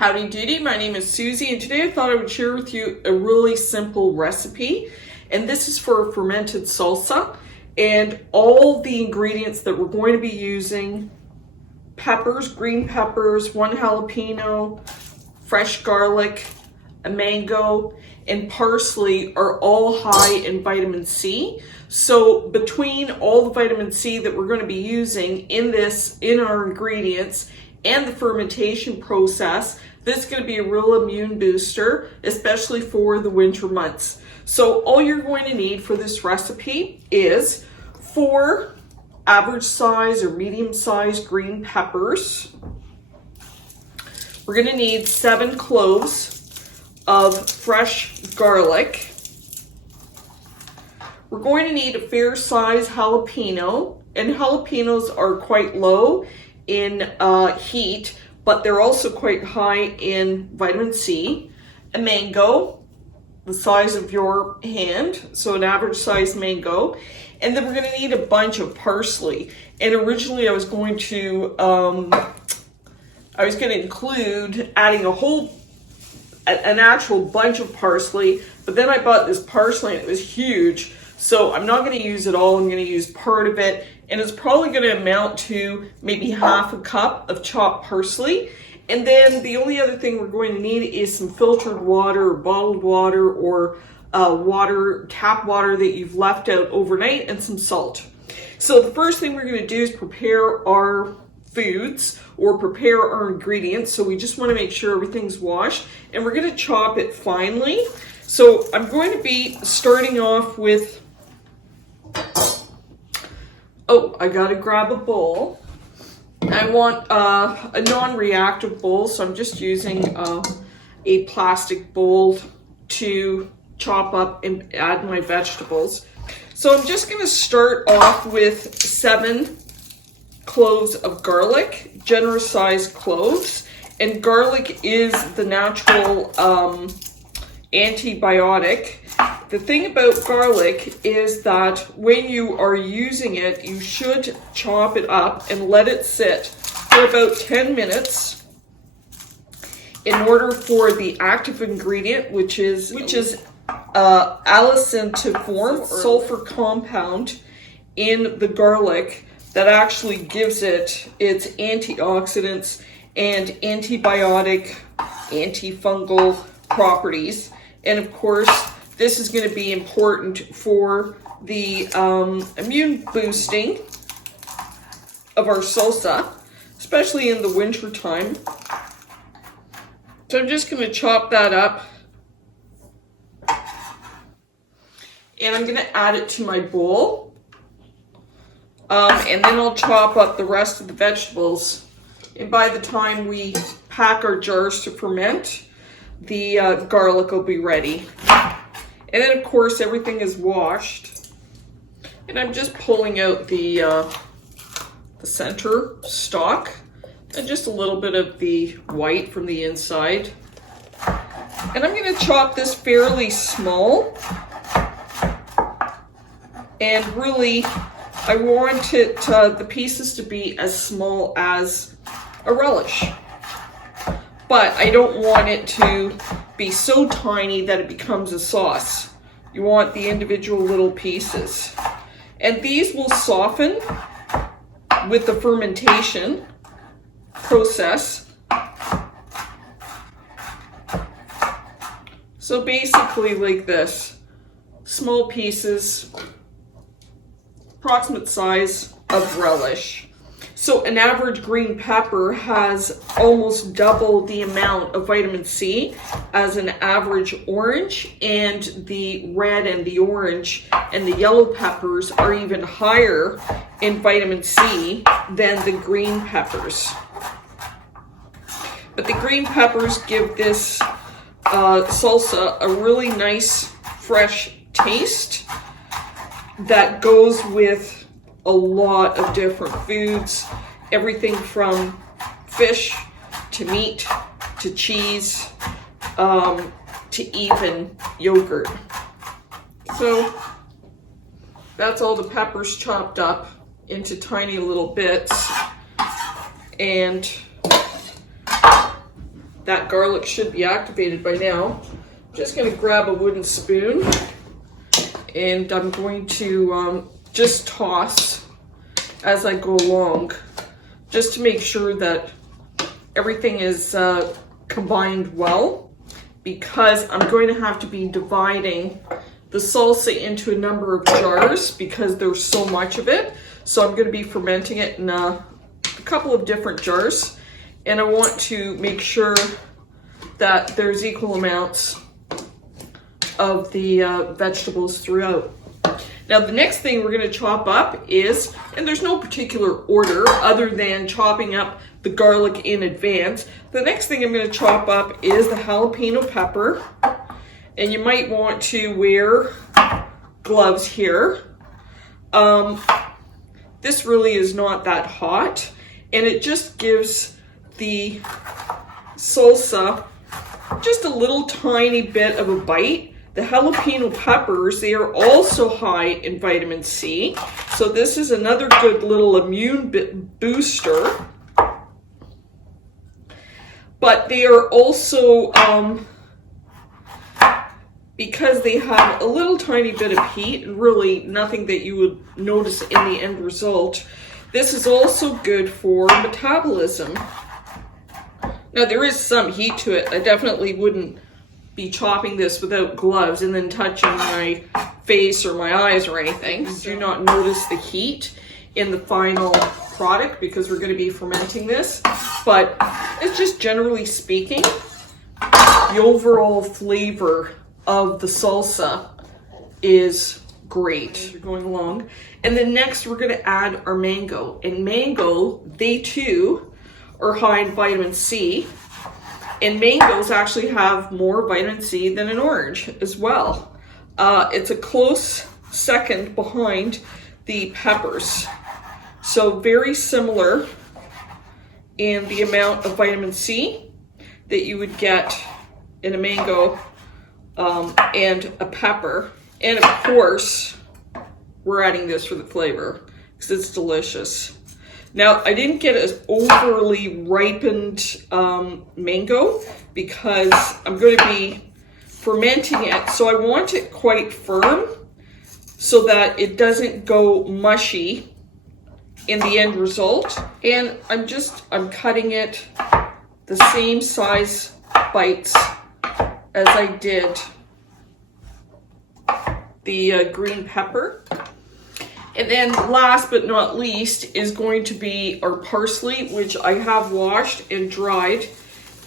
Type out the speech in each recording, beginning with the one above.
Howdy doody, my name is Susie and today I thought I would share with you a really simple recipe, and this is for fermented salsa. And all the ingredients that we're going to be using: peppers, green peppers, 1 jalapeno, fresh garlic, a mango, and parsley are all high in vitamin C. So between all the vitamin C that we're going to be using in our ingredients and the fermentation process, this is going to be a real immune booster, especially for the winter months. So all you're going to need for this recipe is 4 average size or medium size green peppers. We're going to need 7 cloves of fresh garlic. We're going to need a fair size jalapeno, and jalapenos are quite low in heat, but they're also quite high in vitamin C. A mango, the size of your hand, so an average size mango. And then we're going to need a bunch of parsley. And originally I was going to include adding an actual bunch of parsley, but then I bought this parsley and it was huge. So I'm not going to use it all, I'm going to use part of it. And it's probably going to amount to maybe half a cup of chopped parsley. And then the only other thing we're going to need is some filtered water or bottled water or tap water that you've left out overnight, and some salt. So the first thing we're going to do is prepare our foods or prepare our ingredients. So we just want to make sure everything's washed, and we're going to chop it finely. So I'm going to be starting off with, I gotta grab a bowl. I want a non-reactive bowl, so I'm just using a plastic bowl to chop up and add my vegetables. So I'm just going to start off with 7 cloves of garlic, generous sized cloves. And garlic is the natural antibiotic. The thing about garlic is that when you are using it, you should chop it up and let it sit for about 10 minutes in order for the active ingredient, which is allicin to form, sulfur compound in the garlic that actually gives it its antioxidants and antibiotic, antifungal properties. And of course, this is going to be important for the immune boosting of our salsa, especially in the winter time. So I'm just going to chop that up. And I'm going to add it to my bowl. And then I'll chop up the rest of the vegetables. And by the time we pack our jars to ferment, the garlic will be ready. And then of course everything is washed. And I'm just pulling out the center stalk and just a little bit of the white from the inside. And I'm going to chop this fairly small. And really, I want the pieces to be as small as a relish. But I don't want it to be so tiny that it becomes a sauce. You want the individual little pieces. And these will soften with the fermentation process. So basically like this, small pieces, approximate size of relish. So an average green pepper has almost double the amount of vitamin C as an average orange, and the red and the orange and the yellow peppers are even higher in vitamin C than the green peppers. But the green peppers give this salsa a really nice fresh taste that goes with a lot of different foods, everything from fish to meat to cheese to even yogurt. So that's all the peppers chopped up into tiny little bits, and that garlic should be activated by now. I'm just going to grab a wooden spoon and I'm going to just toss as I go along, just to make sure that everything is combined well, because I'm going to have to be dividing the salsa into a number of jars because there's so much of it. So I'm going to be fermenting it in a couple of different jars, and I want to make sure that there's equal amounts of the vegetables throughout. Now the next thing we're going to chop up is, and there's no particular order other than chopping up the garlic in advance. The next thing I'm going to chop up is the jalapeno pepper, and you might want to wear gloves here. This really is not that hot, and it just gives the salsa just a little tiny bit of a bite. The jalapeno peppers, they are also high in vitamin C, so this is another good little immune booster. But they are also, because they have a little tiny bit of heat, and really nothing that you would notice in the end result, this is also good for metabolism. Now there is some heat to it. I definitely wouldn't be chopping this without gloves and then touching my face or my eyes or anything. Do not notice the heat in the final product because we're going to be fermenting this, but it's just generally speaking, the overall flavor of the salsa is great. You're going along. And then next we're going to add our mango, and mango, they too are high in vitamin C. And mangoes actually have more vitamin C than an orange as well. It's a close second behind the peppers. So very similar in the amount of vitamin C that you would get in a mango and a pepper. And of course, we're adding this for the flavor because it's delicious. Now, I didn't get an overly ripened mango because I'm going to be fermenting it. So I want it quite firm so that it doesn't go mushy in the end result. And I'm cutting it the same size bites as I did the green pepper. And then last but not least is going to be our parsley, which I have washed and dried.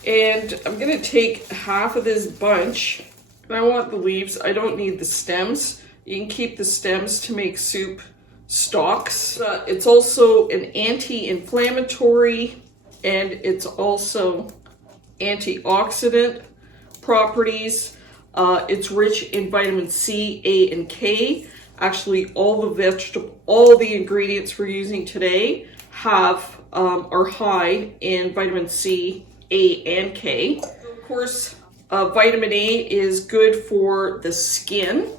And I'm going to take half of this bunch. And I want the leaves. I don't need the stems. You can keep the stems to make soup stocks. It's also an anti-inflammatory, and it's also antioxidant properties. It's rich in vitamin C, A, and K. Actually, all the ingredients we're using today are high in vitamin C, A, and K. Of course, vitamin A is good for the skin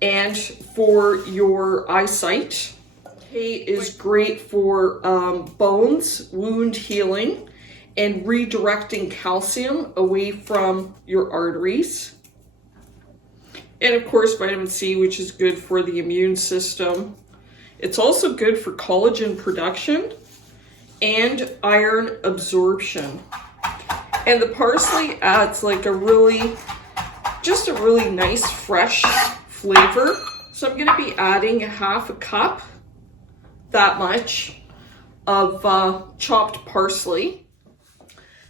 and for your eyesight. K is great for bones, wound healing, and redirecting calcium away from your arteries. And of course, vitamin C, which is good for the immune system. It's also good for collagen production and iron absorption. And the parsley adds like just a really nice fresh flavor. So I'm gonna be adding half a cup, that much, of chopped parsley.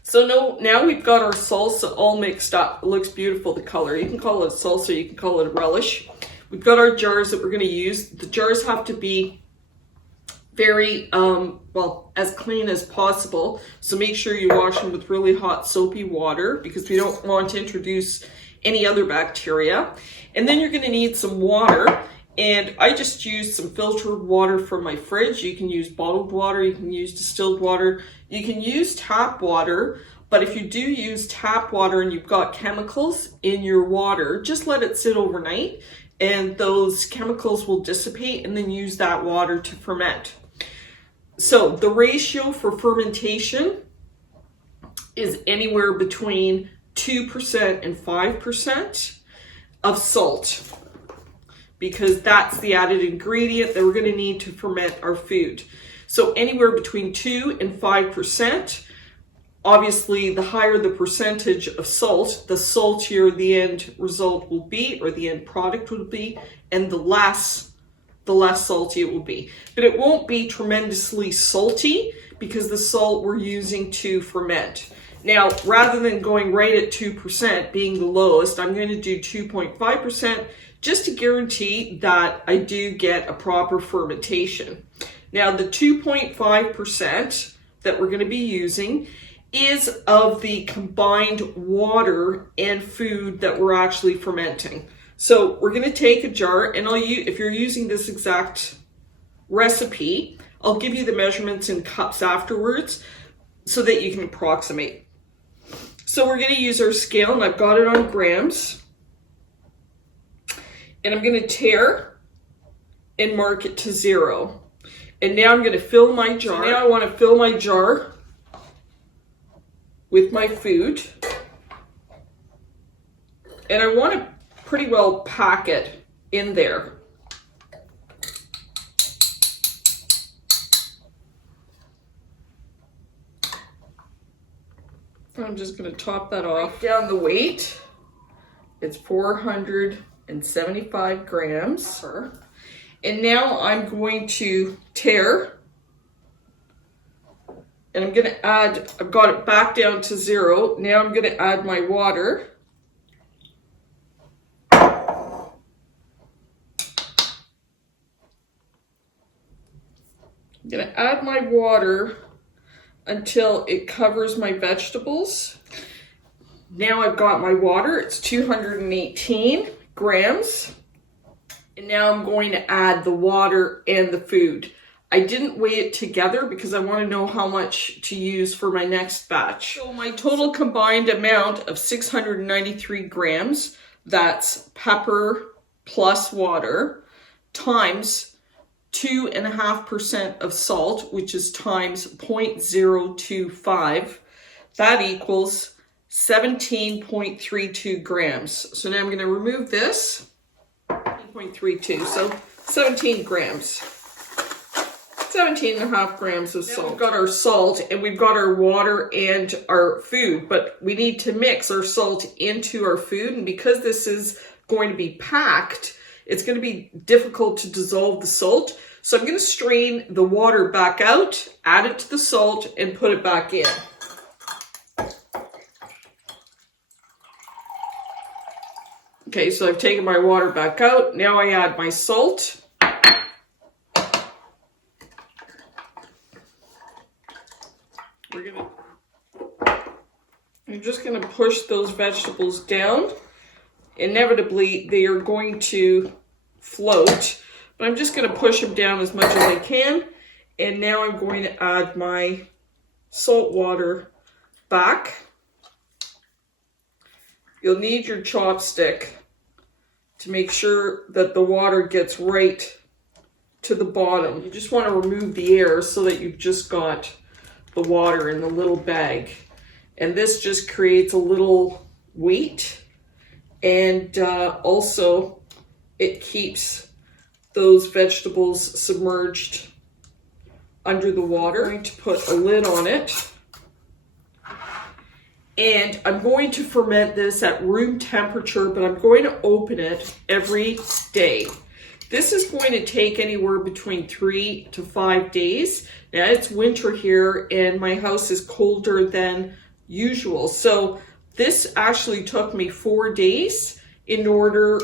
So now we've got our salsa all mixed up. It looks beautiful, the color. You can call it salsa, you can call it a relish. We've got our jars that we're going to use. The jars have to be very, as clean as possible. So make sure you wash them with really hot soapy water because we don't want to introduce any other bacteria. And then you're going to need some water. And I just used some filtered water from my fridge. You can use bottled water, you can use distilled water, you can use tap water, but if you do use tap water and you've got chemicals in your water, just let it sit overnight and those chemicals will dissipate, and then use that water to ferment. So the ratio for fermentation is anywhere between 2% and 5% of salt, because that's the added ingredient that we're going to need to ferment our food. So anywhere between 2 and 5%. Obviously, the higher the percentage of salt, the saltier the end result will be, or the end product will be, and the less salty it will be. But it won't be tremendously salty because the salt we're using to ferment. Now, rather than going right at 2% being the lowest, I'm going to do 2.5% just to guarantee that I do get a proper fermentation. Now, the 2.5% that we're going to be using is of the combined water and food that we're actually fermenting. So we're going to take a jar, and if you're using this exact recipe, I'll give you the measurements in cups afterwards so that you can approximate. So we're going to use our scale, and I've got it on grams. And I'm going to tare and mark it to 0. And now I'm going to fill my jar. So now I want to fill my jar with my food, and I want to pretty well pack it in there. I'm just going to top that off. Write down the weight. It's 475 grams. And now I'm going to tare. And I'm going to add, I've got it back down to 0. Now I'm going to add my water. I'm going to add my water until it covers my vegetables. Now I've got my water. It's 218 grams. And now I'm going to add the water and the food. I didn't weigh it together because I want to know how much to use for my next batch. So my total combined amount of 693 grams, that's pepper plus water, times 2.5% of salt, which is times 0.025. That equals 17.32 grams. So now I'm going to remove this, 0.32, so 17 grams. 17.5 grams of salt. We've got our salt and we've got our water and our food, but we need to mix our salt into our food. And because this is going to be packed, it's going to be difficult to dissolve the salt. So I'm going to strain the water back out, add it to the salt, and put it back in. Okay, so I've taken my water back out. Now I add my salt. I'm just going to push those vegetables down. Inevitably, they are going to float, but I'm just going to push them down as much as I can. And now I'm going to add my salt water back. You'll need your chopstick to make sure that the water gets right to the bottom. You just want to remove the air so that you've just got the water in the little bag. And this just creates a little weight, and also it keeps those vegetables submerged under the water. I'm going to put a lid on it, and I'm going to ferment this at room temperature, but I'm going to open it every day. This is going to take anywhere between 3 to 5 days. Now it's winter here and my house is colder than usual. So this actually took me 4 days in order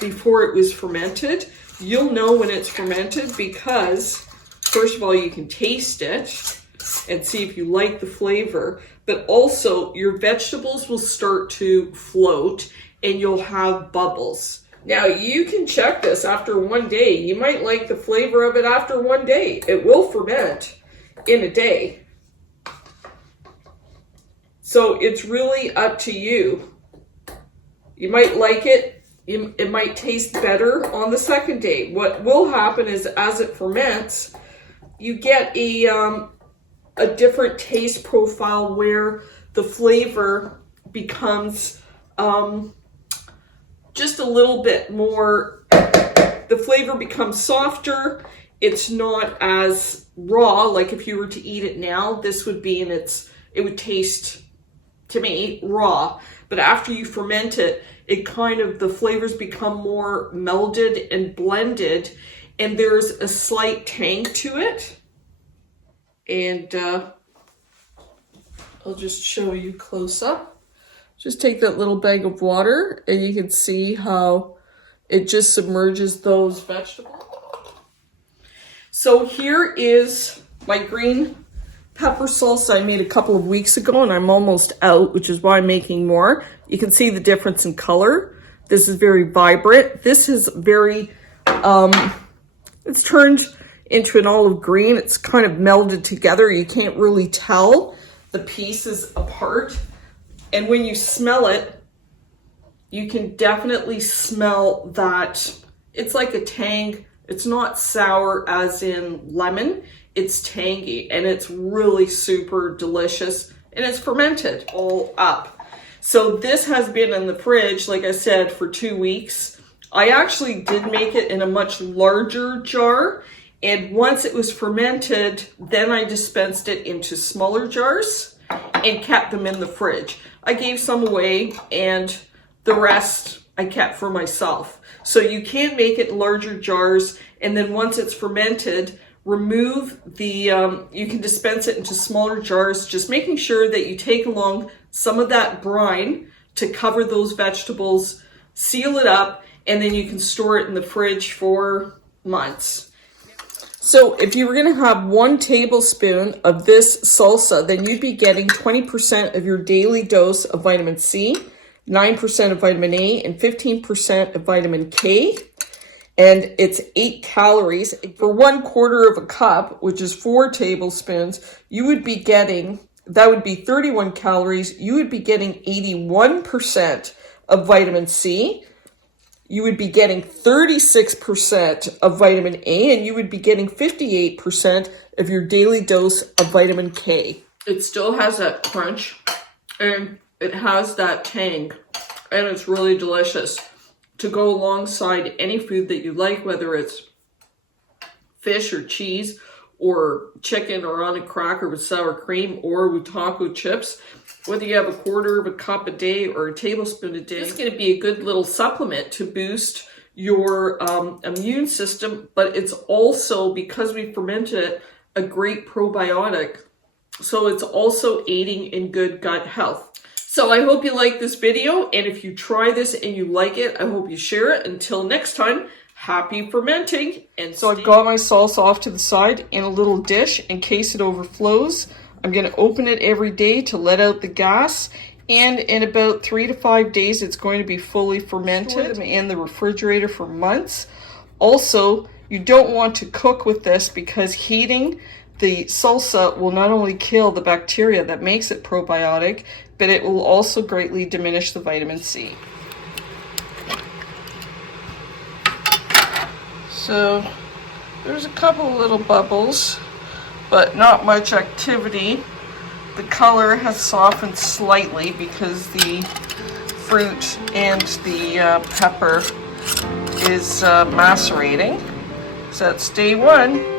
before it was fermented. You'll know when it's fermented because first of all, you can taste it and see if you like the flavor, but also your vegetables will start to float and you'll have bubbles. Now you can check this after 1 day. You might like the flavor of it after 1 day. It will ferment in a day. So it's really up to you. You might like it. It might taste better on the second day. What will happen is as it ferments, you get a different taste profile where the flavor becomes just a little bit more, the flavor becomes softer. It's not as raw, like if you were to eat it now, this would be it would taste, to me, raw. But after you ferment it, the flavors become more melded and blended, and there's a slight tang to it. And I'll just show you close up. Just take that little bag of water, and you can see how it just submerges those vegetables. So here is my green pepper salsa I made a couple of weeks ago, and I'm almost out, which is why I'm making more. You can see the difference in color. This is very vibrant. This is very, it's turned into an olive green. It's kind of melded together. You can't really tell the pieces apart. And when you smell it, you can definitely smell that it's like a tang. It's not sour as in lemon. It's tangy, and it's really super delicious, and it's fermented all up. So this has been in the fridge, like I said, for 2 weeks. I actually did make it in a much larger jar, and once it was fermented, then I dispensed it into smaller jars and kept them in the fridge. I gave some away, and the rest I kept for myself. So you can make it in larger jars, and then once it's fermented, remove the, you can dispense it into smaller jars, just making sure that you take along some of that brine to cover those vegetables, seal it up, and then you can store it in the fridge for months. So if you were going to have 1 tablespoon of this salsa, then you'd be getting 20% of your daily dose of vitamin C, 9% of vitamin A, and 15% of vitamin K. And it's 8 calories. For 1/4 cup, which is 4 tablespoons, you would be getting, that would be 31 calories. You would be getting 81% of vitamin C. You would be getting 36% of vitamin A, and you would be getting 58% of your daily dose of vitamin K. It still has that crunch, and it has that tang, and it's really delicious to go alongside any food that you like, whether it's fish or cheese or chicken, or on a cracker with sour cream, or with taco chips. Whether you have 1/4 cup a day or a tablespoon a day, it's going to be a good little supplement to boost your immune system, but it's also, because we fermented it, a great probiotic. So it's also aiding in good gut health. So I hope you like this video, and if you try this and you like it, I hope you share it. Until next time, happy fermenting. And so I've got my salsa off to the side in a little dish in case it overflows. I'm going to open it every day to let out the gas, and in about 3 to 5 days it's going to be fully fermented in the refrigerator for months. Also, you don't want to cook with this because heating the salsa will not only kill the bacteria that makes it probiotic, but it will also greatly diminish the vitamin C. So there's a couple of little bubbles, but not much activity. The color has softened slightly because the fruit and the pepper is macerating. So that's day 1.